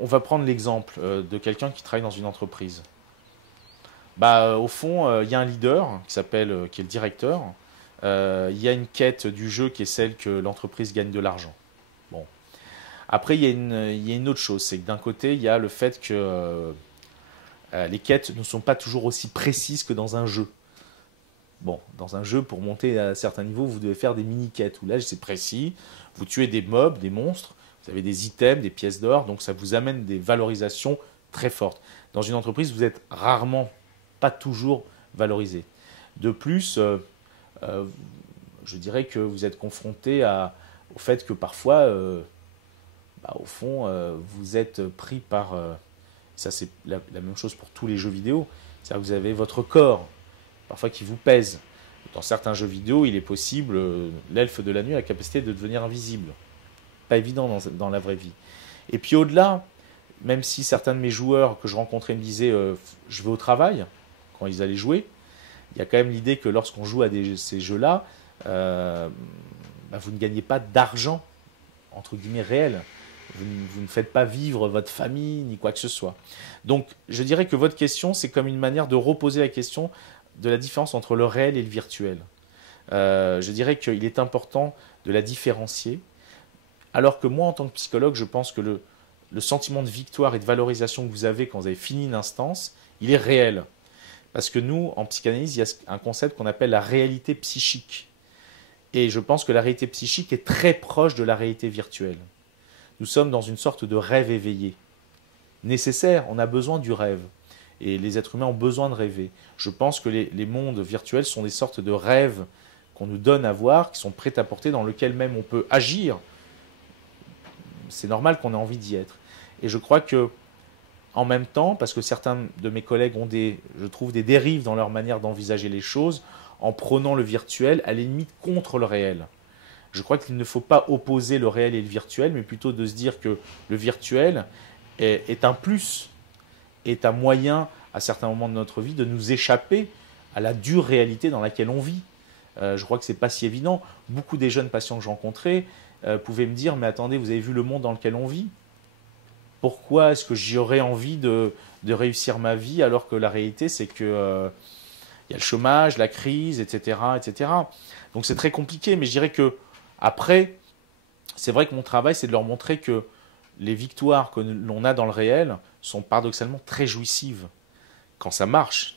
On va prendre l'exemple de quelqu'un qui travaille dans une entreprise. Au fond, il y a un leader qui est le directeur. Il y a une quête du jeu qui est celle que l'entreprise gagne de l'argent. Bon. Après, il y a une autre chose, c'est que d'un côté, il y a le fait que les quêtes ne sont pas toujours aussi précises que dans un jeu. Bon, dans un jeu, pour monter à certains niveaux, vous devez faire des mini-quêtes, où là, c'est précis, vous tuez des mobs, des monstres, vous avez des items, des pièces d'or, donc ça vous amène des valorisations très fortes. Dans une entreprise, vous êtes rarement, pas toujours valorisé. De plus, je dirais que vous êtes confronté au fait que parfois, au fond, vous êtes pris par... ça, c'est la même chose pour tous les jeux vidéo. C'est-à-dire que vous avez votre corps, parfois qui vous pèse. Dans certains jeux vidéo, il est possible, l'elfe de la nuit a la capacité de devenir invisible. Pas évident dans la vraie vie. Et puis au-delà, même si certains de mes joueurs que je rencontrais me disaient je vais au travail, quand ils allaient jouer, il y a quand même l'idée que lorsqu'on joue à ces jeux-là, vous ne gagnez pas d'argent, entre guillemets, réel. Vous ne faites pas vivre votre famille, ni quoi que ce soit. Donc, je dirais que votre question, c'est comme une manière de reposer la question de la différence entre le réel et le virtuel. Je dirais qu'il est important de la différencier, alors que moi, en tant que psychologue, je pense que le sentiment de victoire et de valorisation que vous avez quand vous avez fini une instance, il est réel. Parce que nous, en psychanalyse, il y a un concept qu'on appelle la réalité psychique. Et je pense que la réalité psychique est très proche de la réalité virtuelle. Nous sommes dans une sorte de rêve éveillé. Nécessaire, on a besoin du rêve. Et les êtres humains ont besoin de rêver. Je pense que les mondes virtuels sont des sortes de rêves qu'on nous donne à voir, qui sont prêts à porter, dans lesquels même on peut agir. C'est normal qu'on ait envie d'y être. Et je crois que, en même temps, parce que certains de mes collègues ont je trouve, des dérives dans leur manière d'envisager les choses, en prônant le virtuel à la limite contre le réel. Je crois qu'il ne faut pas opposer le réel et le virtuel, mais plutôt de se dire que le virtuel est un plus, est un moyen, à certains moments de notre vie, de nous échapper à la dure réalité dans laquelle on vit. Je crois que ce n'est pas si évident. Beaucoup des jeunes patients que j'ai rencontrés pouvaient me dire « Mais attendez, vous avez vu le monde dans lequel on vit ? Pourquoi est-ce que j'aurais envie de réussir ma vie alors que la réalité, c'est que y a le chômage, la crise, etc., etc. » Donc c'est très compliqué, mais je dirais que après, c'est vrai que mon travail, c'est de leur montrer que les victoires que l'on a dans le réel sont paradoxalement très jouissives quand ça marche.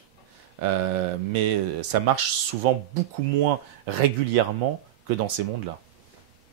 Mais ça marche souvent beaucoup moins régulièrement que dans ces mondes-là.